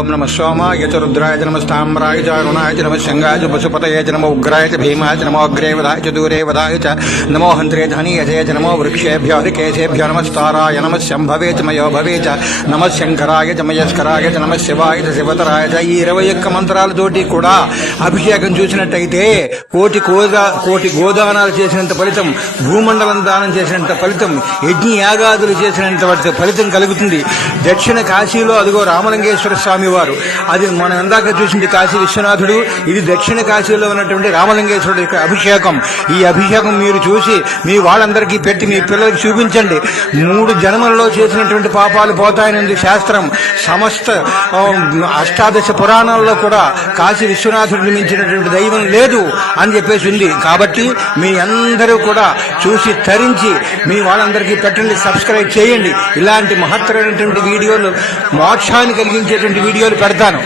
ఓం నమ సోమాయ చ రుద్రాయ నమ స్తామ్రాయ చ అరుణాయ చ నమ శంగాయ చ పశుపతయ చ నమో ఉగ్రాయ చ భీమాయ చ నమో అగ్రే వదాయ చ దూరే వదాయ చ నమో హంత్రే ధనీయజయ చ నమో వృక్షేభ్యో హరికేశేభ్యో నమస్తారాయ నమ శంభవే చ మయో భవే చ నమ శంకరాయ చ మయస్కరాయ చ నమ శివాయ చ శివతరాయ చ ఈ 21 మంత్రాలతోటి కూడా అభిషేకం చూసినట్టయితే కోటి గోదానాలు చేసినంత ఫలితం, భూమండలం దానం చేసినంత ఫలితం, యజ్ఞ యాగాదులు చేసినంత ఫలితం కలుగుతుంది. దక్షిణ కాశీలో అదిగో రామలింగేశ్వర స్వామి వారు, అది మనం ఇందాక చూసింది కాశీ విశ్వనాథుడు, ఇది దక్షిణ కాశీలో ఉన్నటువంటి రామలింగేశ్వరుడు యొక్క అభిషేకం. ఈ అభిషేకం మీరు చూసి మీ వాళ్ళందరికీ పెట్టి మీ పిల్లలకి చూపించండి. 3 జన్మలలో చేసినటువంటి పాపాలు పోతాయని శాస్త్రం. సమస్త అష్టాదశ పురాణాల్లో కూడా కాశీ విశ్వనాథుడిని మించినటువంటి దైవం లేదు అని చెప్పేసి ఉంది. కాబట్టి మీ అందరూ కూడా చూసి తరించి మీ వాళ్ళందరికీ పెట్టండి, సబ్స్క్రైబ్ చేయండి. ఇలాంటి మహత్తరమైనటువంటి వీడియోలు, మోక్షాన్ని కలిగించేటువంటి వీడియోలు పెడతాను.